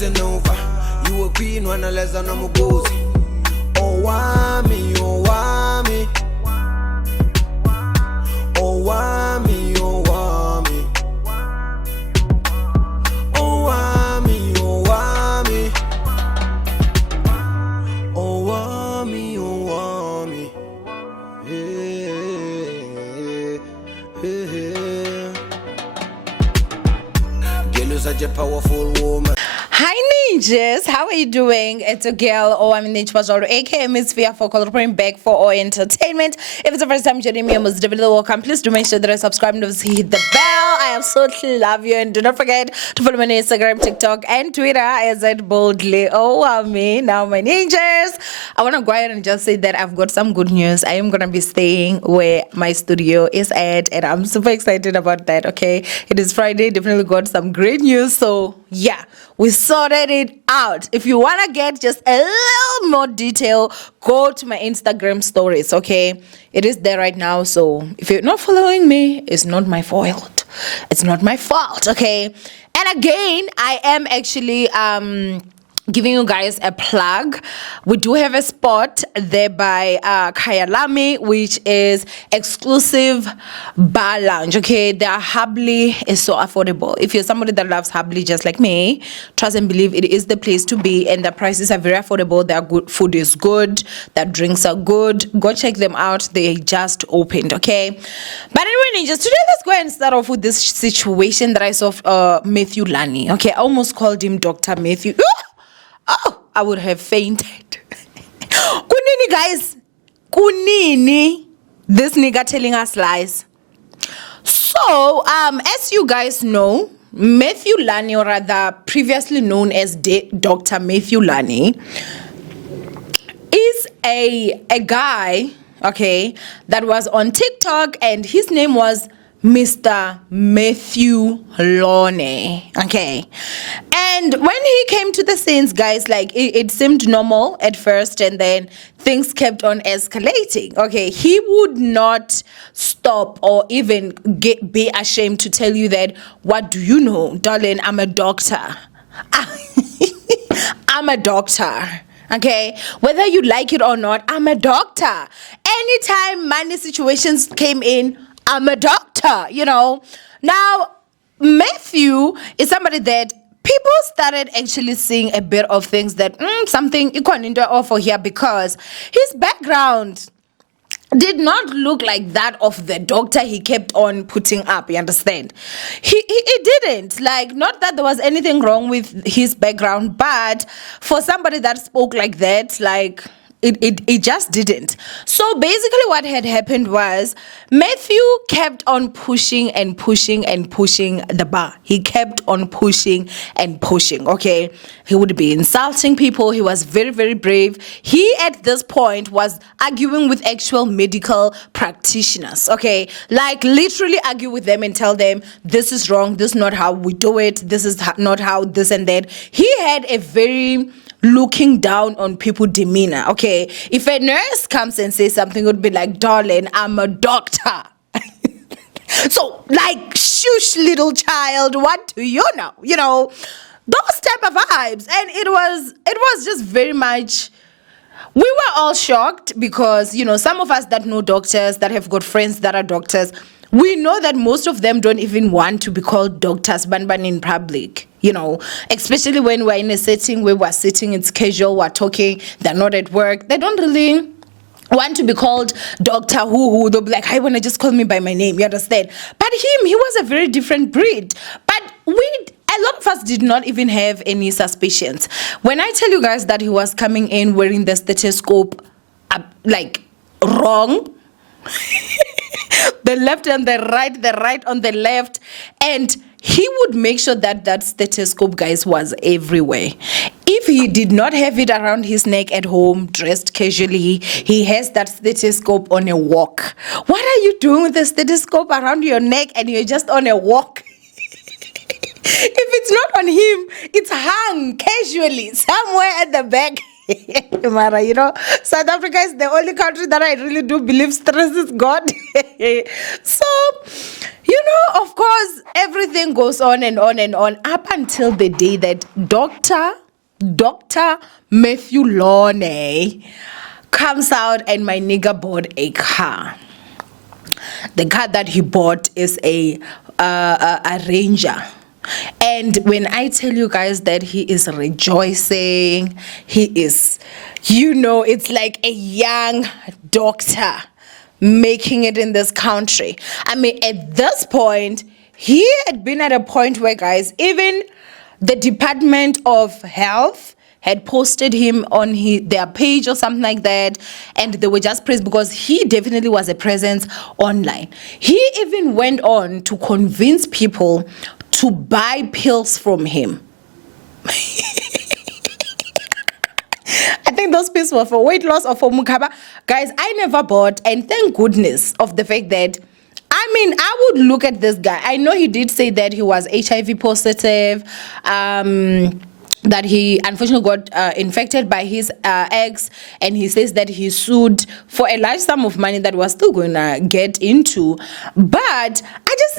listen over. You a queen when I less than I'm a gozy. Owamie, Owamie. Owamie, Owamie. Owamie, Owamie. Owamie, Owamie. Girl, you're such a powerful woman. Hi ninjas, how are you doing? It's a girl, Owamie, aka Miss Fia for reporting back for our entertainment. If it's the first time joining me, I'm most definitely welcome. Please do make sure that I subscribe and obviously hit the bell. I absolutely love you, and do not forget to follow me on Instagram, TikTok, and Twitter as at boldly Owamie. Now, my ninjas, I want to go ahead and just say that I've got some good news. I am gonna be staying where my studio is at, and I'm super excited about that. Okay, it is Friday. Definitely got some great news. So yeah, we sorted it out. If you want to get just a little more detail, go to my Instagram stories, okay? It is there right now. So if you're not following me, it's not my fault. It's not my fault, okay? And again, I am actually giving you guys a plug. We do have a spot there by Lani, which is exclusive bar lounge. Okay, their Hubley is so affordable. If you're somebody that loves Hubley just like me, trust and believe it is the place to be, and the prices are very affordable. Their good food is good, their drinks are good. Go check them out. They just opened. Okay, but anyway, just today let's go ahead and start off with this situation that I saw of Mathew Lani. Okay, I almost called him Dr. Mathew. Oh, I would have fainted. Kunini, guys. Kunini. This nigga telling us lies. So, as you guys know, Mathew Lani, or rather previously known as Dr. Mathew Lani, is a guy, okay, that was on TikTok, and his name was Mr. Mathew Lani, okay. And when he came to the scenes, guys, like it seemed normal at first, and then things kept on escalating, okay. He would not stop or even be ashamed to tell you that, what do you know, darling, I'm a doctor. I'm a doctor. Okay, whether you like it or not, I'm a doctor. Anytime money situations came in, I'm a doctor, you know. Now, Mathew is somebody that people started actually seeing a bit of things that something you can't offer here, because his background did not look like that of the doctor he kept on putting up, you understand? He didn't. Like, not that there was anything wrong with his background, but for somebody that spoke like that, like, it just didn't. So basically what had happened was Mathew kept on pushing and pushing and pushing the bar. He kept on pushing and pushing, okay? He would be insulting people. He was very, very brave. He, at this point, was arguing with actual medical practitioners, okay? Like, literally argue with them and tell them, this is wrong, this is not how we do it, this is not how this and that. He had a very looking down on people demeanor, okay? If a nurse comes and says something, it would be like, darling, I'm a doctor. So, like, shush, little child, what do you know? You know, those type of vibes. And it was just very much, we were all shocked because, you know, some of us that know doctors, that have got friends that are doctors, we know that most of them don't even want to be called doctors, but in public, you know, especially when we're in a setting where we're sitting, it's casual, we're talking, they're not at work. They don't really want to be called Doctor Who. They'll be like, I want to just call me by my name, you understand? But he was a very different breed. But a lot of us did not even have any suspicions. When I tell you guys that he was coming in wearing the stethoscope, like, wrong, the left and the right on the left, and he would make sure that that stethoscope, guys, was everywhere. If he did not have it around his neck at home, dressed casually, he has that stethoscope on a walk. What are you doing with the stethoscope around your neck and you're just on a walk? If it's not on him, it's hung casually somewhere at the back. Mara, you know, South Africa is the only country that I really do believe stresses God. So, you know, of course, everything goes on and on and on up until the day that Dr. Mathew Lani comes out and my nigga bought a car. The car that he bought is a Ranger. And when I tell you guys that he is rejoicing, he is, you know, it's like a young doctor making it in this country. I mean, at this point, he had been at a point where, guys, even the Department of Health had posted him on their page or something like that, and they were just praised because he definitely was a presence online. He even went on to convince people to buy pills from him. I think those pills were for weight loss or for mukaba. Guys, I never bought, and thank goodness of the fact that, I mean, I would look at this guy. I know he did say that he was HIV positive, that he unfortunately got infected by his ex, and he says that he sued for a large sum of money that we're still going to get into. But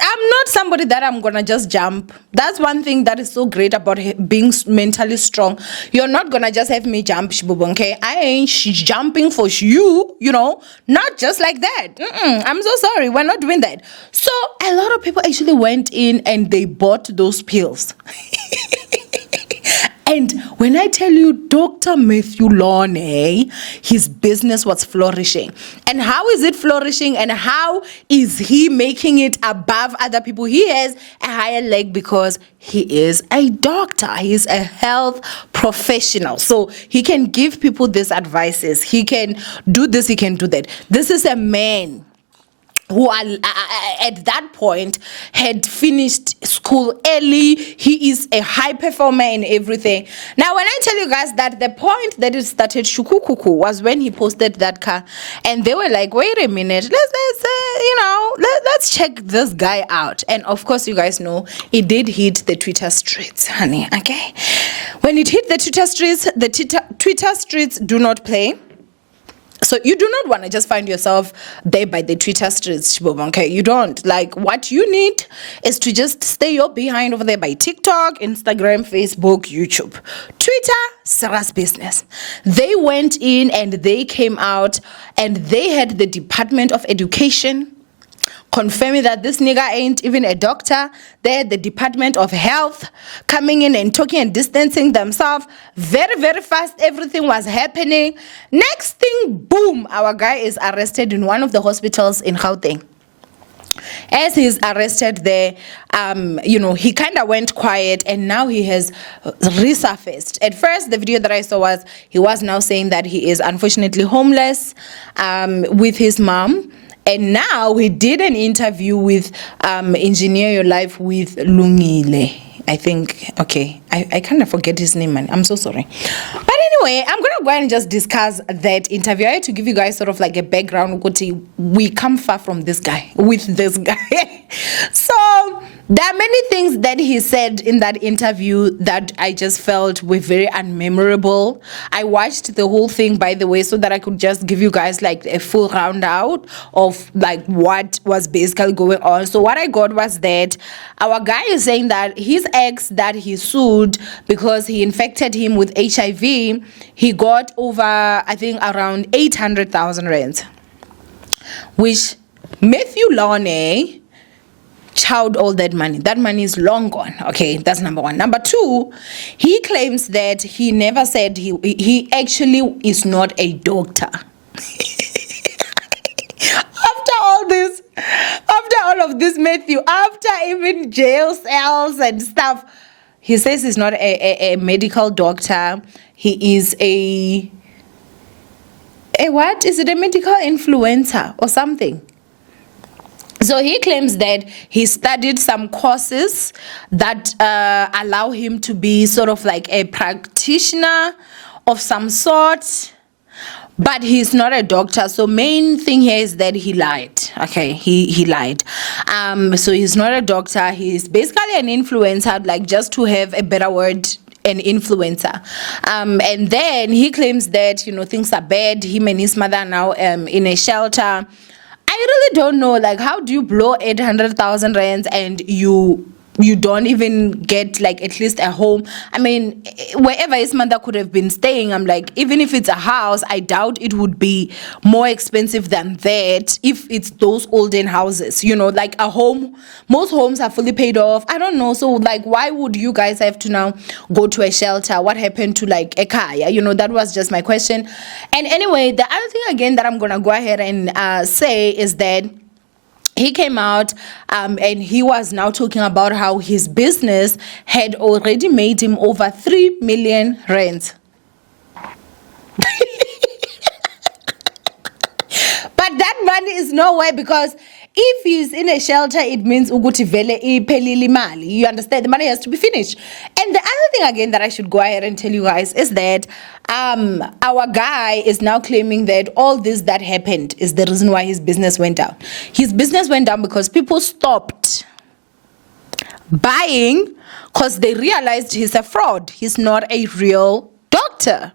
I'm not somebody that I'm going to just jump. That's one thing that is so great about being mentally strong. You're not going to just have me jump, okay? I ain't jumping for you, you know, not just like that. I'm so sorry. We're not doing that. So a lot of people actually went in and they bought those pills. And when I tell you Dr. Mathew Lani, his business was flourishing. And how is it flourishing and how is he making it above other people? He has a higher leg because he is a doctor. He is a health professional. So he can give people these advices. He can do this, he can do that. This is a man who at that point had finished school early. He is a high performer in everything. Now, when I tell you guys that the point that it started shukukuku was when he posted that car, and they were like, wait a minute, let's check this guy out. And of course, you guys know it did hit the Twitter streets, honey, okay? When it hit the Twitter streets do not play. So you do not want to just find yourself there by the Twitter streets, okay? You don't. Like, what you need is to just stay your behind over there by TikTok, Instagram, Facebook, YouTube. Twitter, Sarah's business. They went in and they came out and they had the Department of Education confirming that this nigga ain't even a doctor. They had the Department of Health coming in and talking and distancing themselves. Very, very fast, everything was happening. Next thing, boom, our guy is arrested in one of the hospitals in Gauteng. As he's arrested there, he kind of went quiet and now he has resurfaced. At first, the video that I saw was he was now saying that he is unfortunately homeless with his mom. And now he did an interview with Engineer Your Life with Lungile. I think, okay, I kind of forget his name, man. I'm so sorry. But anyway, I'm going to go ahead and just discuss that interview. I had to give you guys sort of like a background. We come far from this guy, with this guy. So there are many things that he said in that interview that I just felt were very unmemorable. I watched the whole thing, by the way, so that I could just give you guys like a full round out of like what was basically going on. So what I got was that our guy is saying that his ex that he sued because he infected him with HIV, he got over, I think, around 800,000 rands, which Mathew Lani chowed all that money. That money is long gone. Okay, that's number one. Number two, he claims that he never said he actually is not a doctor. After all of this, Mathew, after even jail cells and stuff, he says he's not a medical doctor. He is a what? Is it a medical influencer or something? So he claims that he studied some courses that allow him to be sort of like a practitioner of some sort, but he's not a doctor. So main thing here is that he lied. Okay, he lied. So he's not a doctor. He's basically an influencer, like, just to have a better word, an influencer. And then he claims that, things are bad. Him and his mother are now in a shelter. I really don't know, like, how do you blow 800,000 rands and you don't even get like at least a home? I mean, wherever his mother could have been staying, I'm like, even if it's a house, I doubt it would be more expensive than that if it's those olden houses, like a home. Most homes are fully paid off. I don't know. So like, why would you guys have to now go to a shelter? What happened to like a kaya? That was just my question. And anyway, the other thing again that I'm gonna go ahead and say is that he came out and he was now talking about how his business had already made him over 3 million rands. But that money is nowhere, because if he's in a shelter, it means ukuthi vele iphelile imali. You understand? The money has to be finished. And the other thing again that I should go ahead and tell you guys is that our guy is now claiming that all this that happened is the reason why his business went down. His business went down because people stopped buying because they realized he's a fraud. He's not a real doctor.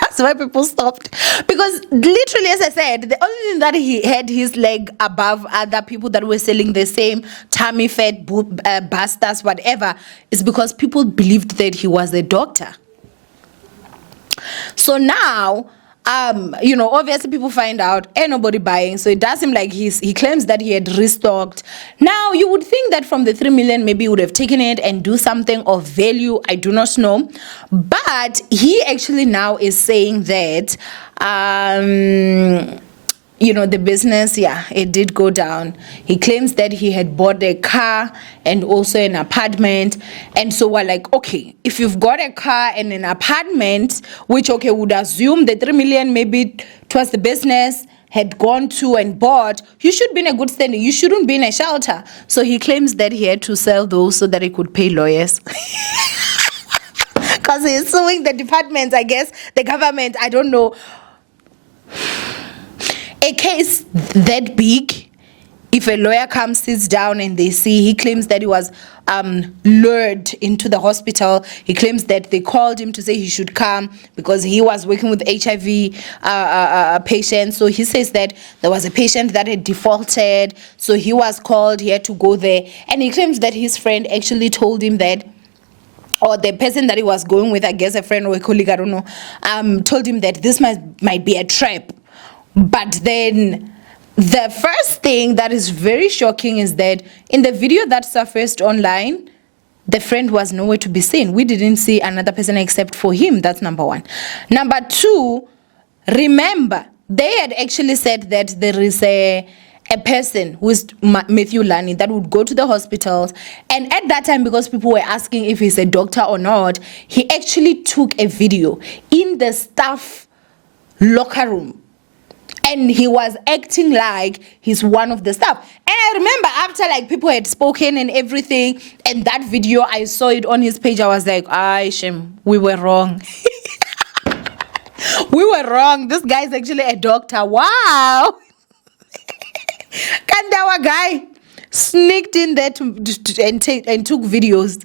That's why people stopped. Because literally, as I said, the only thing that he had his leg above other people that were selling the same tummy fat, bastards, whatever, is because people believed that he was a doctor. So now, obviously people find out, ain't nobody buying. So it does seem like he claims that he had restocked. Now, you would think that from the 3 million, maybe he would have taken it and do something of value. I do not know. But he actually now is saying that, the business, it did go down. He claims that he had bought a car and also an apartment. And so we're like, okay, if you've got a car and an apartment, which, would assume the 3 million maybe towards the business had gone to and bought, you should be in a good standing. You shouldn't be in a shelter. So he claims that he had to sell those so that he could pay lawyers. Because he's suing the departments, I guess, the government, I don't know. A case that big, if a lawyer comes, sits down and they see, he claims that he was lured into the hospital. He claims that they called him to say he should come because he was working with HIV patients. So he says that there was a patient that had defaulted. So he was called, he had to go there. And he claims that his friend actually told him that, or the person that he was going with, I guess a friend or a colleague, I don't know, told him that this might be a trap. But then the first thing that is very shocking is that in the video that surfaced online, the friend was nowhere to be seen. We didn't see another person except for him. That's number one. Number two, remember, they had actually said that there is a person who is Mathew Lani that would go to the hospitals. And at that time, because people were asking if he's a doctor or not, he actually took a video in the staff locker room. And he was acting like he's one of the staff. And I remember after like people had spoken and everything, and that video, I saw it on his page. I was like, Shem, we were wrong. We were wrong. This guy's actually a doctor. Wow. And our guy sneaked in there and took videos.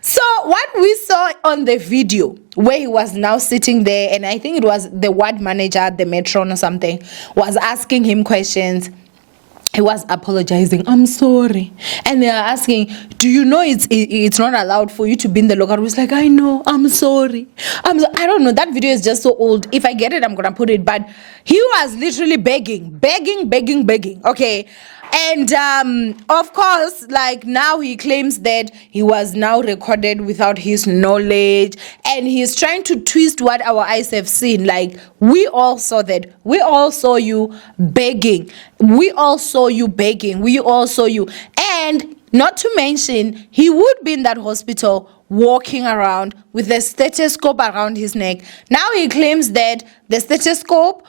So what we saw on the video where he was now sitting there, and I think it was the ward manager at the Metron or something, was asking him questions. He was apologizing. I'm sorry. And they are asking, do you know it's not allowed for you to be in the locker room? He's like, I know, I'm sorry. I don't know. That video is just so old. If I get it, I'm going to put it. But he was literally begging. Okay. And of course, like now he claims that he was now recorded without his knowledge, and he's trying to twist what our eyes have seen. Like, we all saw that. We all saw you begging. We all saw you begging. We all saw you. And not to mention, he would be in that hospital walking around with a stethoscope around his neck. Now he claims that the stethoscope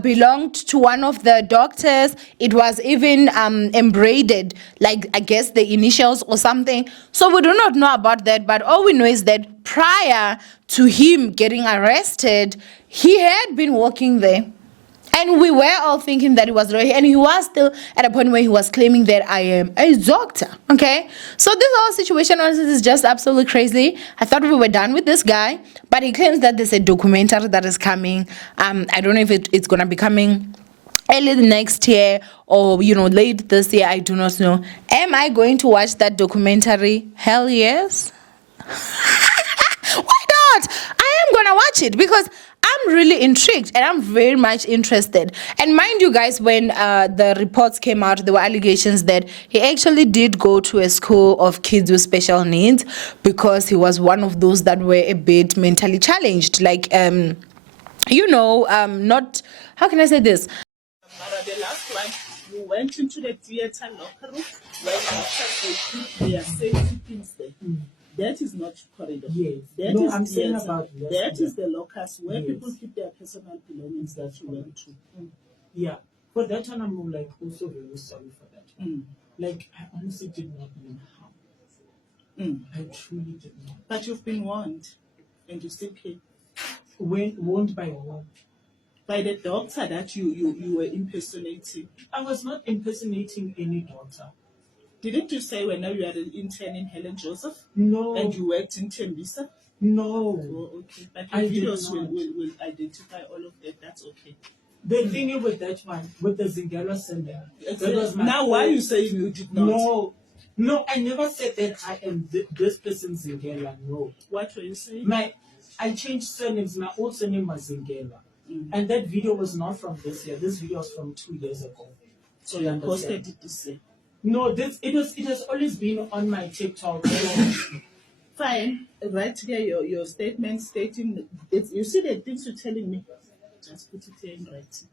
belonged to one of the doctors. It was even embroidered, like I guess the initials or something. So we do not know about that, but all we know is that prior to him getting arrested, he had been working there. And we were all thinking that it was right. And he was still at a point where he was claiming that I am a doctor. Okay. So this whole situation honestly is just absolutely crazy. I thought we were done with this guy, but he claims that there's a documentary that is coming. I don't know if it's gonna be coming early the next year or late this year. I do not know. Am I going to watch that documentary? Hell yes. Why not? I am gonna watch it because I'm really intrigued and I'm very much interested. And mind you guys, when the reports came out, there were allegations that he actually did go to a school of kids with special needs because he was one of those that were a bit mentally challenged. Like, not, how can I say this? The last one, we went into the theater locker room where they put their safety things there. That is not corridor. Yes. I'm saying about that is the lockers where people keep their personal belongings that you went to. Yeah. For that one, I'm like also very sorry for that. Like I honestly did not mean harm. I truly did not. But you've been warned, and you still came. Warned by what? By the doctor that you were impersonating. I was not impersonating any doctor. Didn't you say when you are an intern in Helen Joseph? No. And you worked in Tembisa? No. Oh, okay. But your videos will identify all of that. That's okay. The thing with that one, with the Zingela sender. Now, why are you saying you did not? No, I never said that I am this person Zingela. No. What were you saying? I changed surnames. My old surname was Zingela. And that video was not from this year. This video was from 2 years ago. So you posted it this year? No, it has always been on my TikTok. Fine. Right here, your statement stating it's, you see the things you're telling me. Just put it here in writing.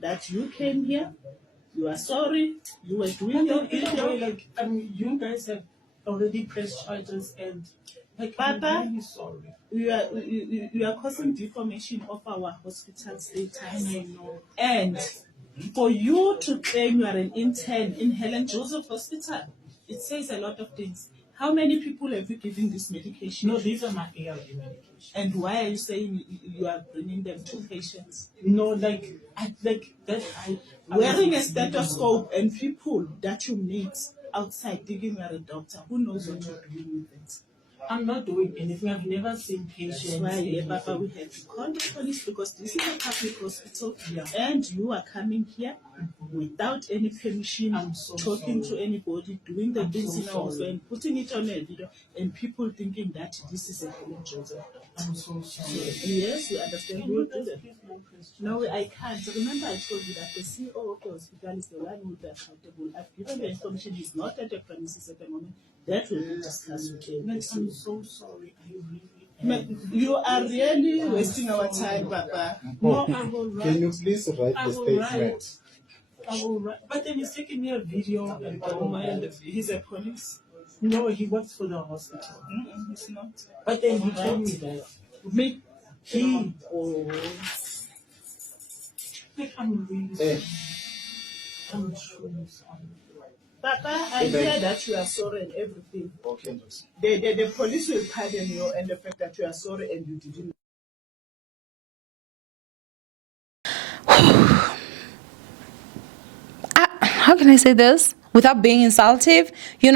That you came here, you are sorry, you were doing your video. Like you guys have already pressed charges and Papa, I'm really sorry. You are causing defamation of our hospital status. I know. And for you to claim you are an intern in Helen Joseph Hospital, it says a lot of things. How many people have you given this medication? No, these are my ARV medication. And why are you saying you are bringing them to patients? No, wearing a stethoscope and people that you meet outside thinking you are a doctor. Who knows what you're doing with it? I'm not doing anything. I've never seen patients. Why, Papa, we have to call the police because this is a public hospital, and you are coming here without any permission, talking to anybody, doing the things in our and putting it on a video, and people thinking that this is a Helen Joseph. I'm so sorry. Yes, you understand. You will do that. No, I can't. Remember, I told you that the CEO of the hospital is the one who will be accountable. I've given the information. He's not at the premises at the moment. That will be discussed with him. I'm so sorry. You are really wasting our time, Papa. No, I will write. Can you please write the statement? I will write. But then he's taking me a video and he's a police. No, he works for the hospital. He's not. But then he told me that. Me? He. Oh. I'm really sorry. I'm truly sorry. Papa, I hear that you are sorry and everything. Okay. The police will pardon you and the fact that you are sorry and you didn't. How can I say this without being insultive? He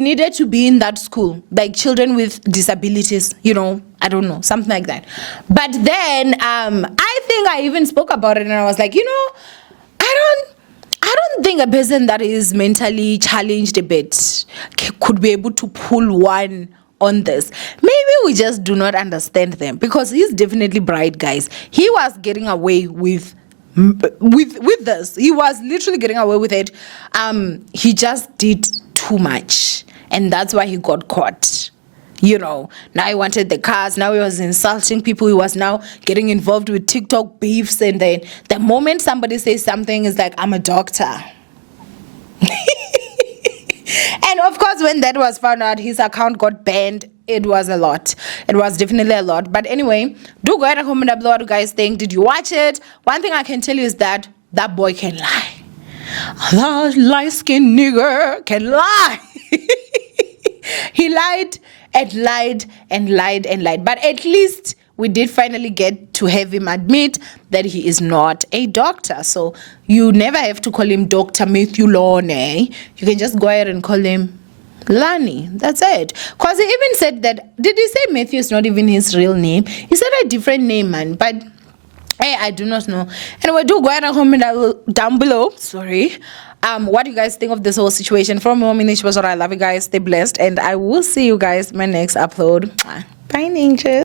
needed to be in that school, like children with disabilities, I don't know, something like that. But then I think I even spoke about it and I was like, I don't think a person that is mentally challenged a bit could be able to pull one on this. Maybe we just do not understand them because he's definitely bright, guys. He was getting away with this. He was literally getting away with it. He just did too much, and that's why he got caught. Now he wanted the cars. Now he was insulting people. He was now getting involved with TikTok beefs. And then the moment somebody says something, it's like, I'm a doctor. And of course, when that was found out, his account got banned. It was a lot. It was definitely a lot. But anyway, do go ahead and comment below what you guys think. Did you watch it? One thing I can tell you is that boy can lie. That light-skinned nigger can lie. He lied and lied and lied and lied. But at least we did finally get to have him admit that he is not a doctor. So you never have to call him Dr. Mathew Lani. You can just go ahead and call him Lani. That's it. Because he even said that, did he say Mathew is not even his real name? He said a different name, man. But hey, I do not know. Anyway, do go ahead and comment down below. Sorry. What do you guys think of this whole situation? From Owamie, I love you guys. Stay blessed. And I will see you guys in my next upload. Bye, ninjas.